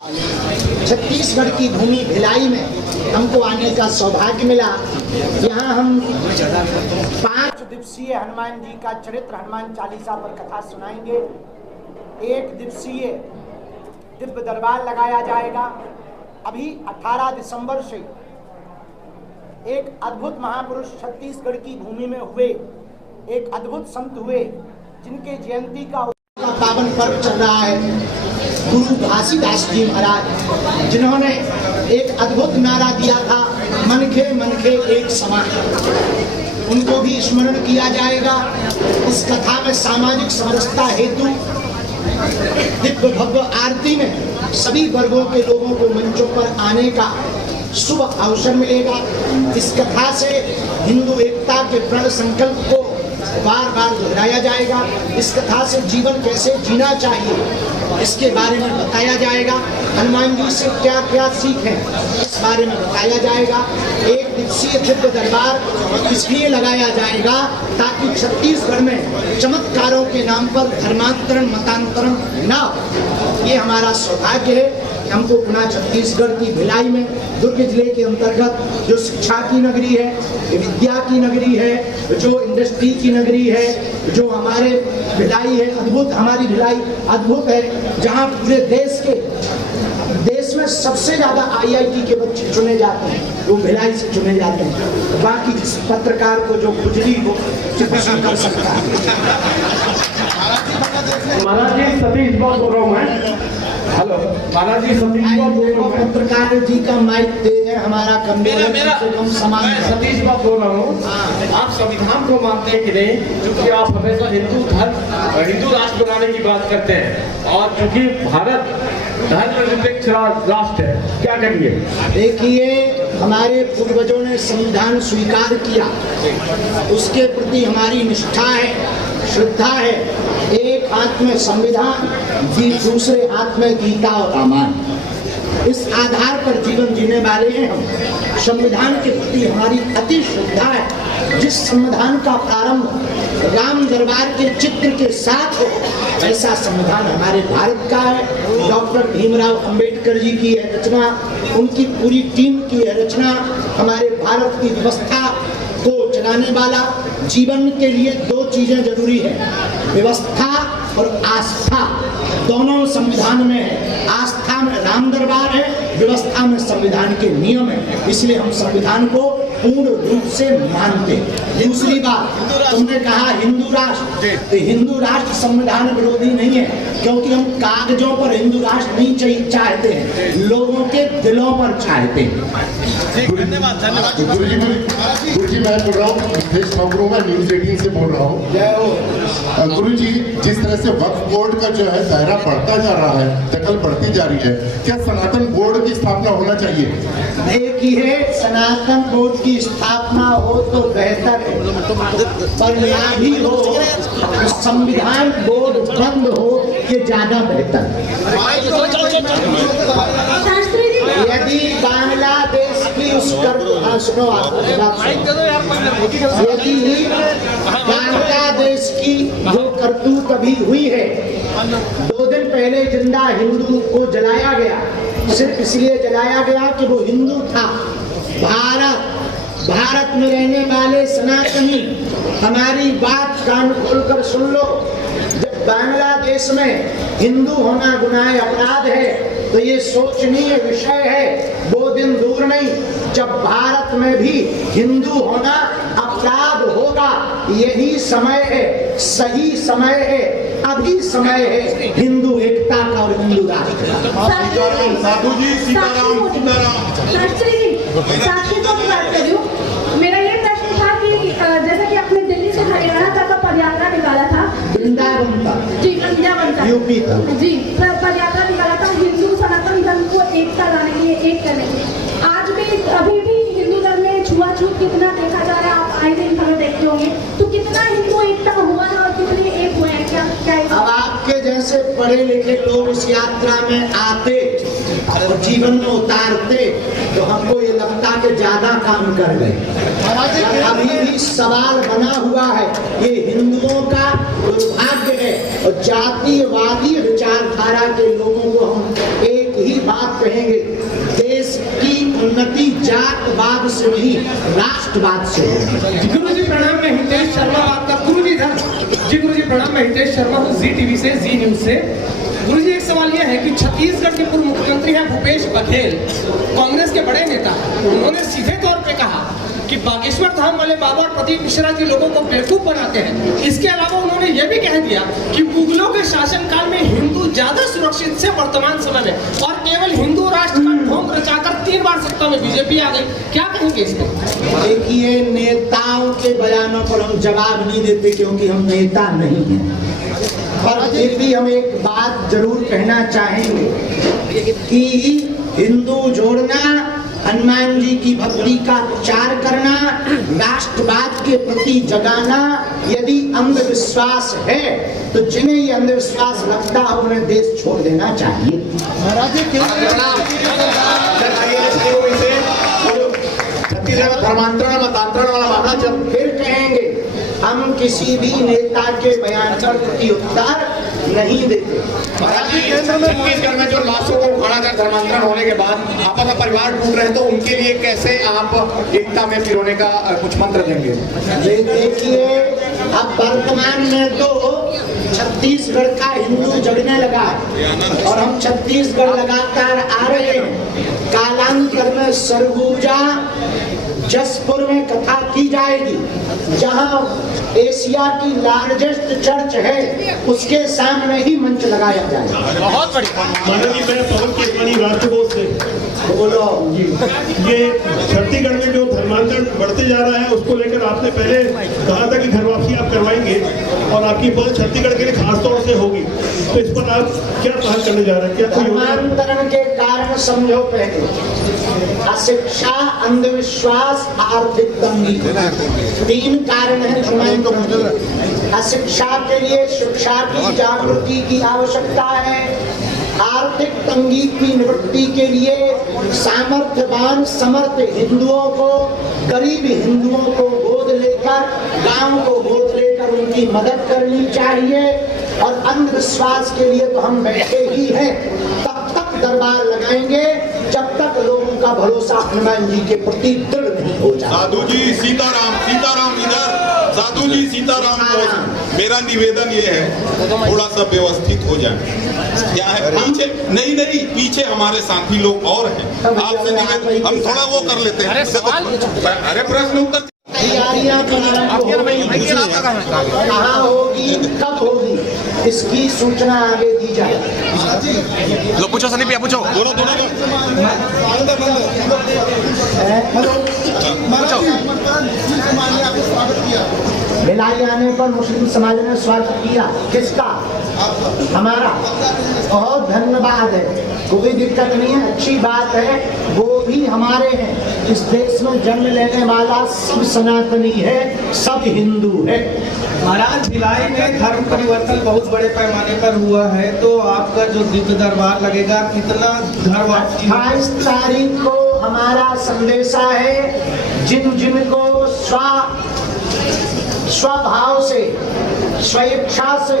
छत्तीसगढ़ की भूमि भिलाई में हमको आने का सौभाग्य मिला। यहाँ हम 5 दिवसीय हनुमान जी का चरित्र हनुमान चालीसा पर कथा सुनाएंगे। 1 दिवसीय दिव्य दरबार लगाया जाएगा। अभी 18 दिसंबर से एक अद्भुत महापुरुष छत्तीसगढ़ की भूमि में हुए, एक अद्भुत संत हुए जिनके जयंती का पावन पर्व चल रहा है। गुरु घासीदास जी महाराज, जिन्होंने एक अद्भुत नारा दिया था, मनखे एक समान, उनको भी स्मरण किया जाएगा। इस कथा में सामाजिक समरसता हेतु दिव्य भव्य आरती में सभी वर्गों के लोगों को मंचों पर आने का शुभ अवसर मिलेगा। इस कथा से हिंदू एकता के प्रण संकल्प को बार बार दोहराया जाएगा। इस कथा से जीवन कैसे जीना चाहिए इसके बारे में बताया जाएगा। हनुमान जी से क्या क्या सीख है इस बारे में बताया जाएगा। 1 दिवसीय दिव्य दरबार इसलिए लगाया जाएगा ताकि छत्तीसगढ़ में चमत्कारों के नाम पर धर्मांतरण मतांतरण न हो। ये हमारा सौभाग्य है। हमको पुनः छत्तीसगढ़ की भिलाई में, दुर्ग जिले के अंतर्गत, जो शिक्षा की नगरी है, विद्या की नगरी है, जो इंडस्ट्री की नगरी है, जो हमारे भिलाई है, अद्भुत, हमारी भिलाई अद्भुत है, जहाँ पूरे देश में सबसे ज्यादा IIT के बच्चे चुने जाते हैं, वो भिलाई से चुने जाते हैं। बाकी पत्रकार को जो खुजली हो चिकित्सा कर सकता है। महाराज जी सतीश बाबू बोल रहा हूँ मैं। हेलो महाराज जी, सतीश बाबू बोल रहा हूँ। पत्रकार जी का माइक तेज है, हमारा मेरा समान। मैं सतीश बाबू बोल रहा हूँ। आप संविधान को मानते हैं कि नहीं? क्योंकि आप हमेशा हिंदू राष्ट्र बनाने की बात करते हैं, और चूंकि भारत धर्मनिरपेक्ष राष्ट्र है, क्या करिए? देखिए, हमारे पूर्वजों ने संविधान स्वीकार किया, उसके प्रति हमारी निष्ठा है, श्रद्धा है। एक हाथ में संविधान, दूसरे हाथ में गीता और रामायण, इस आधार पर जीवन जीने वाले हैं हम। संविधान के प्रति हमारी अति श्रद्धा है। जिस संविधान का प्रारंभ राम दरबार के चित्र के साथ हो, ऐसा संविधान हमारे भारत का है। डॉक्टर भीमराव अंबेडकर जी की है रचना, उनकी पूरी टीम की है रचना। हमारे भारत की व्यवस्था को चलाने वाला, जीवन के लिए 2 चीजें जरूरी है, व्यवस्था और आस्था, दोनों संविधान में है। आस्था में राम दरबार है, व्यवस्था में संविधान के नियम है। इसलिए हम संविधान को पूर्ण रूप से मानते। दूसरी बात, तुमने कहा हिंदू राष्ट्र, तो हिंदू राष्ट्र संविधान विरोधी नहीं है, क्योंकि हम कागजों पर हिंदू राष्ट्र नहीं चाहते हैं, लोगों के दिलों पर चाहते हैं। धन्यवाद। गुरु जी, मैं बोल रहा हूँ, न्यूज़ 18 से बोल रहा हूँ। गुरु जी, जिस तरह से वक्फ बोर्ड का जो है दायरा बढ़ता जा रहा है, दखल बढ़ती जा रही है, क्या सनातन बोर्ड की स्थापना होना चाहिए? देखिए, सनातन बोर्ड की स्थापना हो तो बेहतर है, पर ना भी हो, संविधान बोर्ड बंद हो, ये ज्यादा बेहतर है। यदि बांग्लादेश की यदि बांग्लादेश की जो करतूत अभी हुई है, 2 दिन पहले जिंदा हिंदू को जलाया गया, सिर्फ इसलिए जलाया गया कि वो हिंदू था। भारत में रहने वाले सनातनी, हमारी बात कान खोलकर सुन लो। जब बांग्लादेश में हिंदू होना गुनाह अपराध है, तो ये सोचनीय विषय है, वो दिन दूर नहीं जब भारत में भी हिंदू होना अपराध होगा। यही समय है, सही समय है, अभी समय है हिंदू एकता का और हिंदू राष्ट्र का। साधु जी, सीताराम। मेरा ये प्रश्न था कि जैसा कि आपने दिल्ली से हरियाणा तक पदयात्रा निकाला था, वृंदावन तक यूपी था जी, पदयात्रा निकाला था हिंदू सनातन धर्म को एकता लाने के लिए, एक करने के लिए। आज भी अभी भी हिंदू धर्म में छुआछूत कितना देखा जा रहा है, आप आए दिन खबर देखते होंगे, तो कितना हिंदू एकता हुआ है और कितने एक हुए हैं? क्या अब आपके जैसे पढ़े लिखे लोग इस यात्रा में आते और जीवन में उतारते, तो हमको ये लगता कि ज्यादा काम कर गए। अभी भी सवाल बना हुआ है, ये हिंदुओं का दुर्भाग्य है, और जातिवादी विचारधारा के लोगों को हम एक ही बात कहेंगे, देश की उन्नति जातवाद से नहीं राष्ट्रवाद से होगी। गुरु जी प्रणाम, मैं हितेश शर्मा बात कर गुरु जी गुरु जी प्रणाम, मैं हितेश शर्मा हूँ जी टीवी से, जी न्यूज से। गुरु जी एक सवाल यह है कि छत्तीसगढ़ के पूर्व मुख्यमंत्री हैं भूपेश बघेल, कांग्रेस के बड़े नेता, उन्होंने सीधे तौर पे कहा कि बागेश्वर धाम वाले बाबा और प्रदीप मिश्रा जी लोगों को बेवकूफ बनाते हैं। इसके अलावा उन्होंने यह भी कह दिया कि मुगलों के शासनकाल में हिंदू ज्यादा सुरक्षित से वर्तमान समय में, और केवल हिंदू राष्ट्र का ढोंग रचाकर 3 बार सत्ता में बीजेपी आ गई। क्या कहेंगे इस पर? देखिए, नेताओं के बयानों पर हम जवाब नहीं देते क्योंकि हम नेता नहीं हैं, पर फिर भी हम एक बात जरूर कहना चाहेंगे कि हिंदू जोड़ना, हनुमान जी की भक्ति का प्रचार करना, राष्ट्रवाद के प्रति जगाना यदि अंधविश्वास है तो जिन्हें ये अंधविश्वास लगता है उन्हें देश छोड़ देना चाहिए। छत्तीसगढ़ धर्मांतरण मतांतरण वाला मामला जब फिर कहेंगे, हम किसी भी नेता के बयान पर प्रति उत्तर नहीं देते। छत्तीसगढ़ में जो लाशों को उखाड़ा कर धर्मांतरण होने के बाद आपस में परिवार टूट रहे हैं, तो उनके लिए कैसे आप एकता में पिरोने का कुछ मंत्र देंगे? देखिए, अब वर्तमान में तो छत्तीसगढ़ का हिंदू जगने लगा है और हम छत्तीसगढ़ लगातार आ रहे हैं। कालांतर में सरगुजा जसपुर में कथा की जाएगी, जहां एशिया की लार्जेस्ट चर्च है उसके सामने ही मंच लगाया जाएगा। बहुत बढ़िया। माननीय मैं पवन केसवानी राष्ट्रकोष से बोलो जी। ये छत्तीसगढ़ में जो धर्मांतरण बढ़ते जा रहा है उसको लेकर आपने पहले कहा था कि घर वापसी आप करवाएंगे और आपकी पहल छत्तीसगढ़ के लिए खास तौर से होगी, तो इस पर आप क्या पहल करने जा रहे हैं? क्या कोई धर्मांतरण के कारण समझो, पहले अशिक्षा, अंधविश्वास, आर्थिक तंगी, 3 कारण है धर्मांतरण के। अशिक्षा के लिए शिक्षा की जागृति की आवश्यकता है, आर्थिक तंगी की निवृत्ति के लिए सामर्थ्यवान समर्थ हिंदुओं को, गरीब हिंदुओं को गोद लेकर, गांव को गोद लेकर उनकी मदद करनी चाहिए। और अंधविश्वास के लिए तो हम बैठे ही हैं, तब तक दरबार लगाएंगे जब तक लोगों का भरोसा हनुमान जी के प्रति दृढ़ नहीं हो जाए। साधु जी सीताराम, सीताराम इधर, साधु जी सीताराम। मेरा निवेदन ये है थोड़ा सा व्यवस्थित हो जाए। क्या है पीछे? नहीं, पीछे हमारे साथी लोग और हैं, आपसे निवेदन हम थोड़ा वो कर लेते हैं। अरे प्रश्न उत्तर तैयारियां कहाँ होगी, कब होगी, इसकी सूचना आगे दी जाए। लो पूछो सनी भैया, पूछो। दोनों भिलाई आने पर मुस्लिम समाज ने स्वागत किया, किसका? हमारा। बहुत धन्यवाद है, कोई दिक्कत नहीं है, अच्छी बात है, वो भी हमारे हैं। इस देश में जन्म लेने वाला सब सनातनी है, सब हिंदू है। महाराज, भिलाई में धर्म परिवर्तन बहुत बड़े पैमाने पर हुआ है, तो आपका जो दिव्य दरबार लगेगा, कितना धर्म? 28 तारीख को हमारा संदेशा है, जिन जिनको स्वभाव से, स्वेच्छा से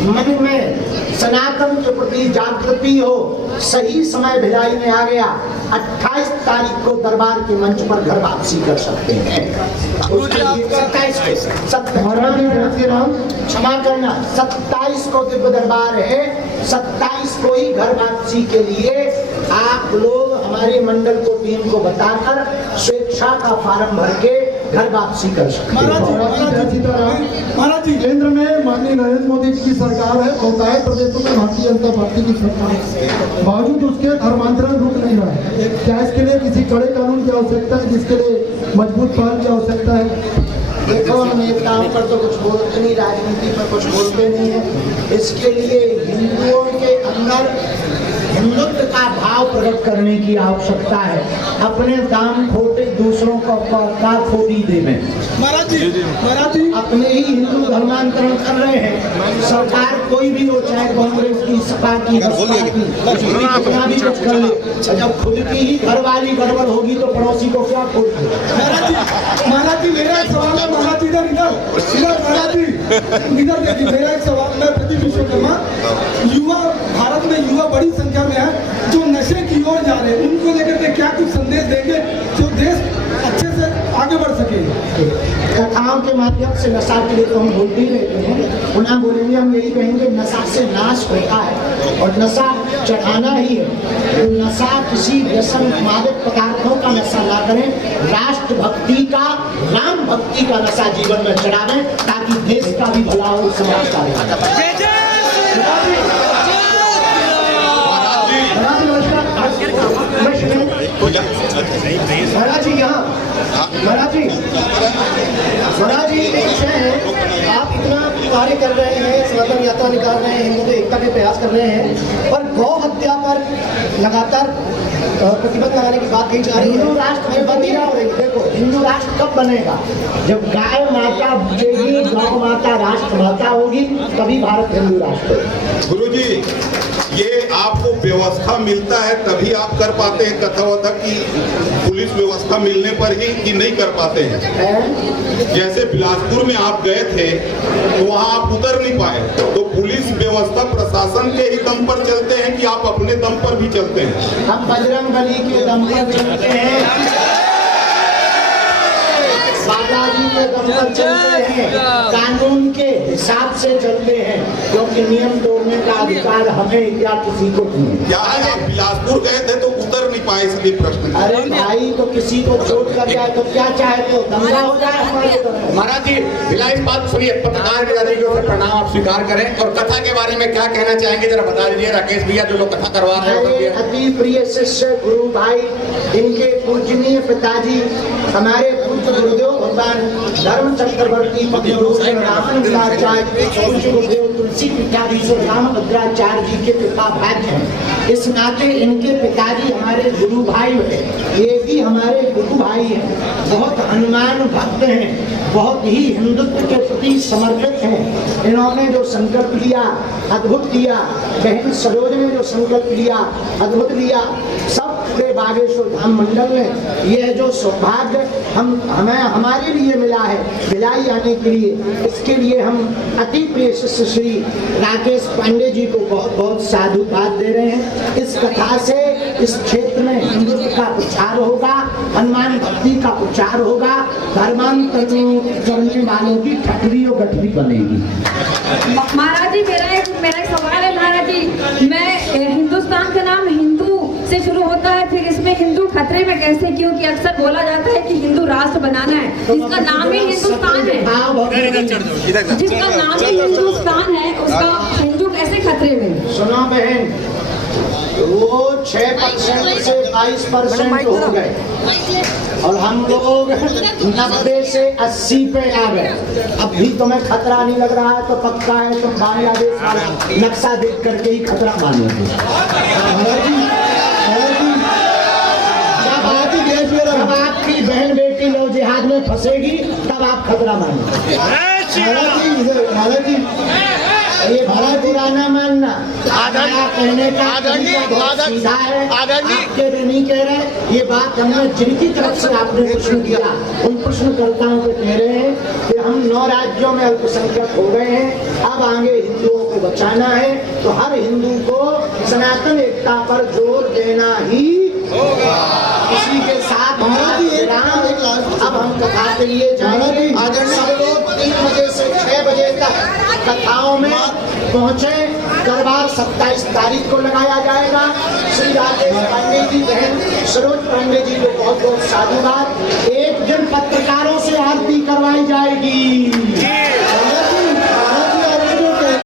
मन में सनातन के प्रति जागृति हो, सही समय भिलाई में आ गया। 28 तारीख को दरबार के मंच पर घर वापसी कर सकते हैं। 27 को दिव्य दरबार है, 27 को ही घर वापसी के लिए आप लोग हमारे मंडल को, टीम को बताकर स्वेच्छा का फार्म भर के घर वापसी कर सकते हैं। महाराज जी, केंद्र में माननीय नरेंद्र मोदी जी की सरकार है, बहुतायत प्रदेशों में भारतीय जनता पार्टी की सरकार है, बावजूद उसके धर्मांतरण रुक नहीं रहा है। क्या इसके लिए किसी कड़े कानून की आवश्यकता है, जिसके लिए मजबूत पहल की आवश्यकता है? देखो, हम नेताओं पर तो कुछ बोलते नहीं, राजनीति पर कुछ बोलते नहीं है। इसके लिए हिंदुओं के अंदर हिंदुत्व का भाव प्रकट करने की आवश्यकता है। अपने दाम खोटे दूसरों को का खोटी देवे। महाराज जी, अपने ही हिंदू धर्मांतरण कर रहे हैं। सरकार कोई भी हो, चाहे कांग्रेस की, सपा की, बसपा की, कितना भी कुछ कर ले, जब खुद की ही घर वाली गड़बड़ होगी तो पड़ोसी को क्या खोट? महाराज जी, मेरा एक सवाल है। महाराज जी इधर महाराज जी इधर देखिए, मेरा एक सवाल है। प्रदीप विश्वकर्मा, युवा भारत में युवा बड़ी संख्या में है जो नशे है, उनको लेकर के क्या कुछ संदेश देंगे जो देश अच्छे से आगे बढ़ सके? कथाओं के माध्यम से नशा के लिए तो हम बोलते ही रहते हैं, पुनः बोलेंगे, हम यही कहेंगे नशा से नाश होता है और नशा चढ़ाना ही है। तो नशा किसी व्यसन मादक पदार्थों का नशा ना करें, राष्ट्रभक्ति का, राम भक्ति का नशा जीवन में चढ़ावें ताकि देश का भी भला हो, समाज का भी। महाराज जी यहाँ, महाराज जी एक विषय है, आप इतना कार्य कर रहे हैं, स्वतंत्र यात्रा निकाल रहे हैं, हिंदू एकता के प्रयास कर रहे हैं, पर गौ हत्या पर लगातार प्रतिबंध लगाने की बात कही जा रही है। हिंदू राष्ट्र में बनेगा, देखो हिंदू राष्ट्र कब बनेगा? जब गाय माता बचेगी, गौ माता राष्ट्र माता होगी, तभी भारत हिंदू राष्ट्र है। गुरुजी, ये आपको व्यवस्था मिलता है तभी आप कर पाते हैं कथावधक की पुलिस व्यवस्था मिलने पर ही कि नहीं कर पाते हैं? जैसे बिलासपुर में आप गए थे तो वहां आप उतर नहीं पाए, तो पुलिस व्यवस्था प्रशासन के ही दम पर चलते हैं कि आप अपने दम पर भी चलते हैं? हम बजरंग बली के दम पर चलते हैं, बालाजी के दम पर चलते हैं, कानून के हिसाब से चलते हैं, क्योंकि नियम तोड़ने का अधिकार हमें या किसी को नहीं। क्या आप बिलासपुर गए थे तो उतर नहीं पाए, इसलिए प्रश्न? अरे भाई, तो किसी को चोट कर जाए तो क्या चाहे तो दंगा हो जाए हमारे तरफ। महाराज जी फिलहाल इस बात सुनिए, पत्रकार बिरादरी की ओर से प्रणाम आप स्वीकार करें, और कथा के बारे में क्या कहना चाहेंगे जरा बता दीजिए। राकेश भैया जो लोग कथा करवा रहे हैं, अति प्रिय शिष्य गुरु भाई, इनके पूजनीय पिताजी हमारे पूज्य गुरुदेव भगवान धर्म चक्रवर्ती तुलसी पीठाधीश्वर रामभद्राचार्य जी के कृपा भाग्य हैं। इस नाते इनके पिताजी हमारे गुरु भाई हैं, ये भी हमारे गुरु भाई हैं, बहुत हनुमान भक्त हैं, बहुत ही हिंदुत्व के प्रति समर्पित हैं। इन्होंने जो संकल्प लिया अद्भुत लिया, बहन सरोज ने जो संकल्प लिया अद्भुत लिया, सब पूरे बागेश्वर धाम मंडल में यह जो सौभाग्य हमें हमारे लिए मिला है भिलाई आने के लिए, इसके लिए हम अति प्रिय शिष्य श्री राकेश पांडे जी को बहुत बहुत साधुवाद दे रहे हैं। इस कथा से इस क्षेत्र में हिंदुत्व का प्रचार होगा, हनुमान भक्ति का प्रचार होगा, धर्मांतरण करने वालों की ठटरी और गठरी बनेगी। महाराज जी मेरा एक सवाल है महाराज जी, मैं हिंदुस्तान का नाम हिंदू से शुरू होता है, फिर इसमें हिंदू खतरे में कैसे? क्योंकि अक्सर बोला जाता है कि हिंदू राष्ट्र बनाना है, जिसका नाम ही हिंदुस्तान है, जिसका नाम ही हिंदुस्तान है, उसका हिंदू कैसे खतरे में? सुनो बहन, वो 6% से 22% हो गए और हम लोग 90 से 80 पे आ गए। अब भी तुम्हें खतरा नहीं लग रहा है तो पक्का है तुम बांग्लादेश वाला नक्शा देख करके ही खतरा मानोगे। जब आपकी बहन बेटी लो जिहाद में फंसेगी तब आप खतरा मानोगे। ये बड़ा पुराना मानना, कहने का बहुत सीधा है, आपके लिए नहीं कह रहे। ये बात हमने जिनकी तरफ से आपने प्रश्न किया उन प्रश्नकर्ताओं को कह रहे हैं कि हम 9 राज्यों में अल्पसंख्यक हो गए हैं, अब आगे हिंदुओं को बचाना है, तो हर हिंदू को सनातन एकता पर जोर देना ही होगा। इसी के साथ अब हम कथा के लिए जाएंगे। सब लोग 3 बजे से 6 बजे तक कथाओं में पहुंचे। दरबार 27 तारीख को लगाया जाएगा। श्री राकेश पांडे जी, बहन सरोज पांडे जी को बहुत बहुत साधुवाद। एक दिन